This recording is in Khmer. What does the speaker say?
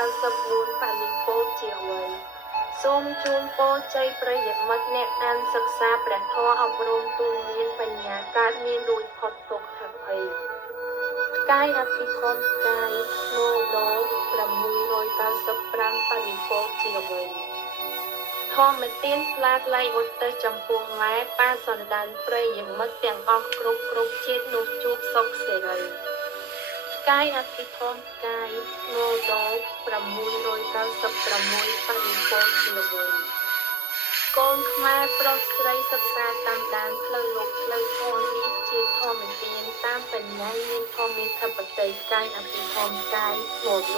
94បលិពោជាអ្វីសូមជូនពរជ័យប្រិយមិត្តអ្នកអានសិក្សាព្រះធម៌អប់រំទូលមានបញ្ញាកើតមានរួចផុតទុក្ខហិភ័យផ្កាយអភិធម្មផ្កាយមោដ695បលិពោជាអ្វីធម្មទានផ្លាតលៃឧទ្ទិសចំពោះម៉ែប៉ាសណ្ដានប្រិយមិត្តទាំងអស់គ្រប់ជាតិនោះជួបសុខសេរីផ្កាយអភិធម្មផ្កាយមោដ696បលិពោជាអ្វីកូនខ្មែរប្រុសស្រីសិក្សាតាមដានផ្លូវលោកផ្លូវធម៌នេះជាធម្មទានតាមបញ្ញាមានធម្មធិបតីកាយអភិធម្មកាយមោដ